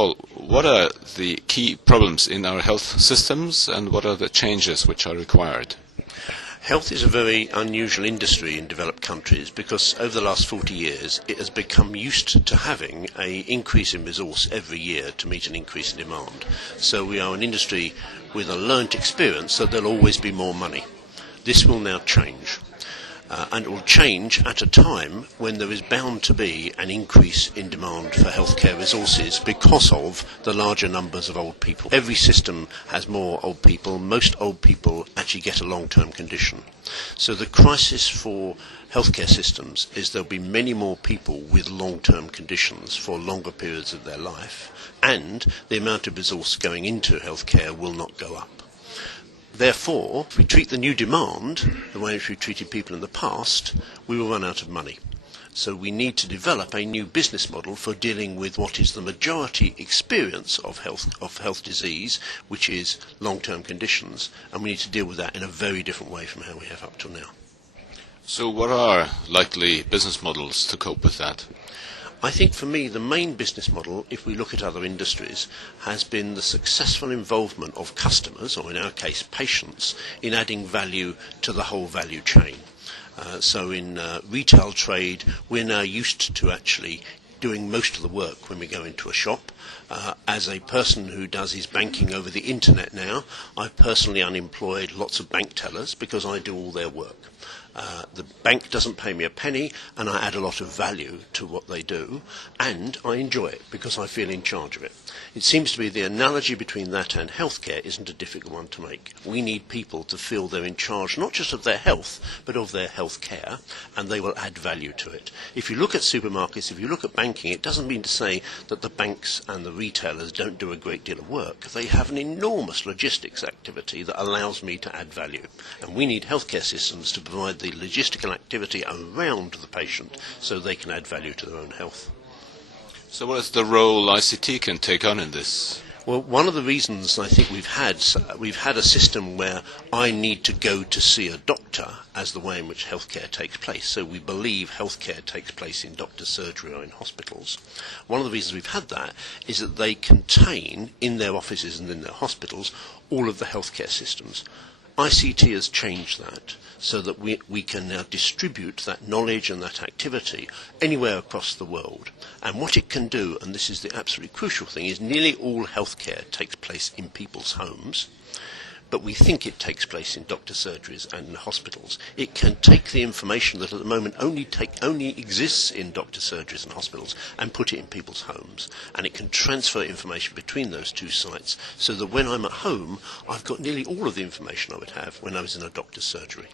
Paul, what are the key problems in our health systems and what are the changes which are required? Health is a very unusual industry in developed countries because over the last 40 years it has become used to having an increase in resource every year to meet an increase in demand. So we are an industry with a learnt experience that there'll always be more money. This will now change. And it will change at a time when there is bound to be an increase in demand for healthcare resources because of the larger numbers of old people. Every system has more old people. Most old people actually get a long-term condition. So the crisis for healthcare systems is there'll be many more people with long-term conditions for longer periods of their life, and the amount of resource going into healthcare will not go up. Therefore, if we treat the new demand the way in which we treated people in the past, we will run out of money. So we need to develop a new business model for dealing with what is the majority experience of health disease, which is long-term conditions, and we need to deal with that in a very different way from how we have up till now. So what are likely business models to cope with that? I think for me the main business model, if we look at other industries, has been the successful involvement of customers, or in our case patients, in adding value to the whole value chain. So in retail trade we're now used to actually doing most of the work when we go into a shop. As a person who does his banking over the internet now, I've personally unemployed lots of bank tellers because I do all their work. The bank doesn't pay me a penny and I add a lot of value to what they do, and I enjoy it because I feel in charge of it. It seems to be the analogy between that and healthcare isn't a difficult one to make. We need people to feel they're in charge not just of their health but of their health care, and they will add value to it. If you look at supermarkets, if you look at banking, it doesn't mean to say that the banks and the retailers don't do a great deal of work. They have an enormous logistics activity that allows me to add value, and we need healthcare systems to provide the logistical activity around the patient so they can add value to their own health. So what is the role ICT can take on in this? Well, one of the reasons I think we've had a system where I need to go to see a doctor as the way in which healthcare takes place. So we believe healthcare takes place in doctor's surgery or in hospitals. One of the reasons we've had that is that they contain in their offices and in their hospitals all of the healthcare systems. ICT has changed that so that we can now distribute that knowledge and that activity anywhere across the world. And what it can do, and this is the absolutely crucial thing, is nearly all healthcare takes place in people's homes, but we think it takes place in doctor surgeries and in hospitals. It can take the information that at the moment only exists in doctor surgeries and hospitals and put it in people's homes. And it can transfer information between those two sites so that when I'm at home, I've got nearly all of the information I would have when I was in a doctor's surgery.